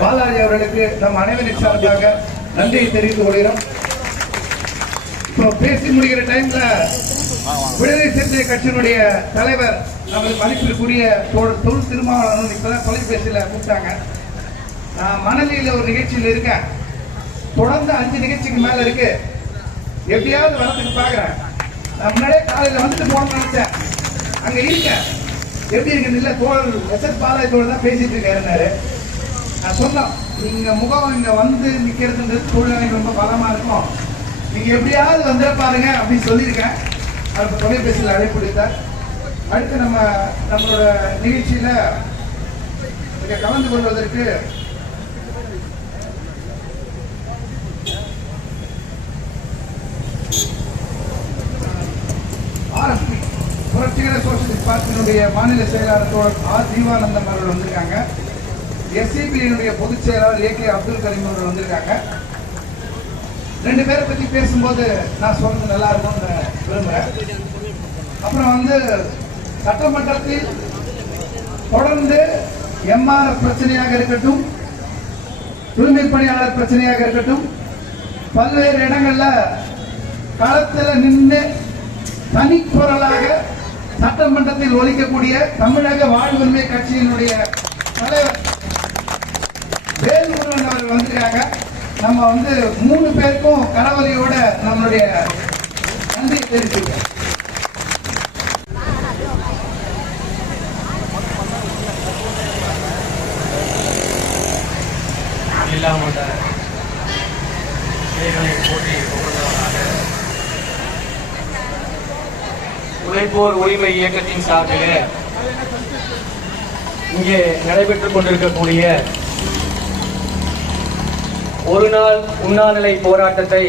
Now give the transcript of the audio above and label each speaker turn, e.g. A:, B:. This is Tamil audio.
A: பாலாஜி அவர்களுக்கு நம் அனைவரின் சார்பாக நன்றியை தெரிவித்துக் கொள்கிறோம். இப்போ பேசி முடிகிற டைம்ல விடுதலை சிறுத்தை கட்சியினுடைய தலைவர் நமது மதிப்பிற்குரிய தோழர் தொல் திருமாவளவன் இப்பதான் தொலைபேசியில கூப்பிட்டாங்க. நான் மணலியில ஒரு நிகழ்ச்சியில் இருக்கேன். தொடர்ந்து அஞ்சு நிகழ்ச்சிக்கு மேல இருக்கு. எப்படியாவது வரத்துக்கு பாக்குறேன் நான் முன்னாடியே காலையில வந்துட்டு போகணும்னு நினைச்சேன். அங்க இருக்கேன். எப்படி இருக்கு இல்ல தோழர் எஸ் எஸ் பாலாஜி தோழர் தான் பேசிட்டு இருக்காருன்னாரு சொன்னோம் நீங்க முகம் இங்க வந்து நிக்கிறதுன்றது சூழ்நிலை ரொம்ப பலமா இருக்கும். நீங்க எப்படியாவது வந்துட பாருங்க அப்படின்னு சொல்லியிருக்கேன். அடுத்த தொலைபேசியில் அழைப்பு எடுத்தார் அடுத்து நம்ம நம்மளோட நிகழ்ச்சியில இங்க கலந்து கொள்வதற்கு ஆர்எஸ்பி புரட்சிகர சோசியலிஸ்ட் பார்ட்டியினுடைய மாநில செயலாளர் தோழர் ஆர் ஜீவானந்தம் அவர்கள் வந்திருக்காங்க. எஸ்சிபியினுடைய பொதுச் செயலாளர் ஏ கே அப்துல் கரீம் அவர்கள் வந்திருக்காங்க. ரெண்டு பேரை பத்தி பேசும்போது நான் சொல்றது நல்லா இருக்கும்னு விரும்புறேன். அப்புறம் வந்து சட்டமன்றத்தில் தொடர்ந்து எம்ஆர் பிரச்சனையாக இருக்கட்டும் தூய்மை பணியாளர் பிரச்சனையாக இருக்கட்டும் பல்வேறு இடங்கள்ல களத்தில் நின்று தனிக்குரலாக சட்டமன்றத்தில் ஒலிக்கக்கூடிய தமிழக வாழ்வுரிமை கட்சியினுடைய தலைவர் வேல்முருகன் அவர்கள் வந்திருக்காங்க நம்ம வந்து மூணு பேருக்கும் கடவுளையோட நம்மளுடைய நன்றி தெரிவிச்சுக்கிறோம்.
B: இல்லாமட்ட போட்டி உழைப்போர் உரிமை இயக்கத்தின் சார்பில் இங்கே நடைபெற்றுக் கொண்டிருக்கக்கூடிய ஒரு நாள் உண்ணாநிலை போராட்டத்தை